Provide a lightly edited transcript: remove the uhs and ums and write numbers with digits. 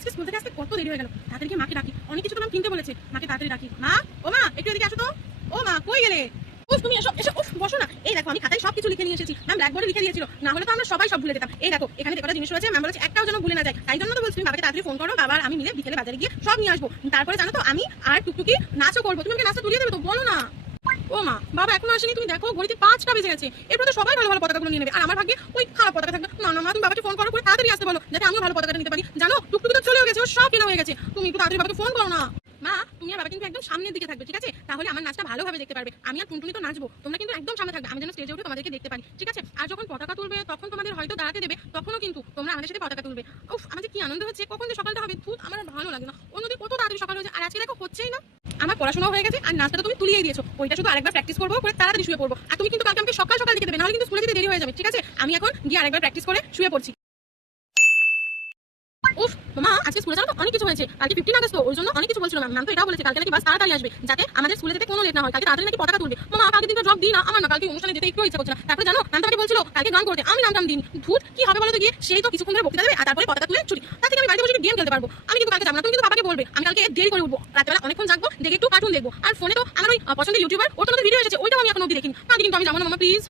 আজকে স্কুল থেকে আসতে কত দেরি হয়ে গেল। তাড়াতাড়ি গিয়ে মাকে ডাকি, অনেক কিছু তো ম্যাম কিনতে বলেছে। মাকে তাড়াতাড়ি ডাকি। মা, ও মা, একটু এদিকে আসো তো। ও মা, কই গেলে? উফ, তুমি এসো এসো, উফ বসো না। এই দেখো আমি খাতায় সবকিছু লিখে নিয়ে এসেছি। ম্যাম ব্ল্যাকবোর্ডে লিখে দিয়েছিল, না হলে তো আমরা সবাই সব ভুলে যেতাম। এই দেখো এখানে যে কটা জিনিস রয়েছে ম্যাম বলেছে একটাও যেন ভুলে না যায়। তাই জন্য তো বলছি তুমি বাবাকে তাড়াতাড়ি ফোন করো, বাবা আর আমি মিলে বিকেলে বাজারে গিয়ে সব নিয়ে আসবো। তারপরে জানো তো আমি আর টুকটুকি নাচও করবো। তুমি আমাকে নাচটা তুলিয়ে দেবে তো, বলো না। ও মা, বাবা এখনো আসেনি, তুমি দেখো ঘড়িতে 5টা বেজে গেছে। এরপর তো সবাই ভালো ভালো পতাকাগুলো নিয়ে নেবে, আর আমার ভাগ্যে ওই খারাপ পতাকা থাকবে। না না মা, তুমি বাবাকে ফোন করো, করে তাড়াতাড়ি আসতে বলো, যাতে আমিও ভালো পতাকাটা নিতে পারি। জানো টুকটুকি তো চলেও গেছে, ও সব কেনা হয়ে গেছে। তুমি একটু তাড়াতাড়ি বাবাকে ফোন করো না। মা, তুমি আর বাবা কিন্তু একদম সামনের দিকে থাকবে, ঠিক আছে? তাহলে আমার নাচটা ভালোভাবে দেখতে পারবে। আমি আর টুনটুনি তো নাচবো, তোমরা কিন্তু একদম সামনে থাকবে, আমি যেন স্টেজে উঠে তোমাদেরকে দেখতে পারি, ঠিক আছে? আর যখন পতাকা তুলবে তখন তোমাদের হয়তো দাঁড়াতে দেবে, তখনও কিন্তু তোমরা আমাদের সাথে পতাকা তুলবে। উফ, আমার যে কি আনন্দ হচ্ছে, কখন যে সকালটা হবে ধুত, আমার আর ভালো লাগে না। অন্যদিন কত তাড়াতাড়ি সকাল হয়েছে, আর আজকে দেখো হচ্ছেই না। আমার পড়াশোনা হয়ে গেছে, আর নাচটা তুমি তুলিয়ে দিয়েছো, ওইটা শুধু আরেকবার প্র্যাকটিস করবো, করে তাড়াতাড়ি শুয়ে পড়বো। আর তুমি কিন্তু কালকে আমাকে সকাল সকাল দিকে দেবে, নাহলে কিন্তু স্কুলে যেতে দেরি হয়ে যাবে, ঠিক আছে? আমি এখন গিয়ে আরেকবার প্র্যাকটিস করে শুয়ে পড়ছি। উফ মা, আজকে স্কুলে যাওয়া তো অনেক কিছু হয়েছে। কালকে 15 আগস্ট, তো ওই জন্য অনেক কিছু বলছিল ম্যাম। ম্যাম তো এটাও বলেছে কালকে নাকি বাস তাড়াতাড়ি আসবে, যাতে আমাদের স্কুলে যেতে কোনো লেট না হয়। কালকে তাড়াতাড়ি নাকি পতাকা তুলবে। মামা কালকে দিনটা ড্রপ দিই না, আমার না কালকে অনুষ্ঠানে যেতে একটু ইচ্ছা করছে না। তারপরে জানো ম্যাম তোমাকে বলছিল কালকে গান করতে, আমি নামটাম দিইনি। ধুত, কি হবে বলো তো গিয়ে? সেই তো কিছুক্ষণ ধরে বক্তৃতা দেবে আর তারপরে পতাকা তুলে ছুটি। তার থেকে আমি বাড়িতে বসে গেম খেলতে পারবো। আমি কিন্তু কালকে যাবো না, তুমি কিন্তু বাবাকে বলবে আমি কালকে দেরি করে উঠবো, রাতবেলা অনেকক্ষণ জাগবো, দেখে একটু কার্টুন দেখবো। আর ফোনে তো আমার ওই পছন্দের ইউটিউবার ওর তো ভিডিও এসেছে, ওইটাও আমি এখন অব্দি দেখিনি। কালকে কিন্তু আমি যাবো না মামা, প্লিজ।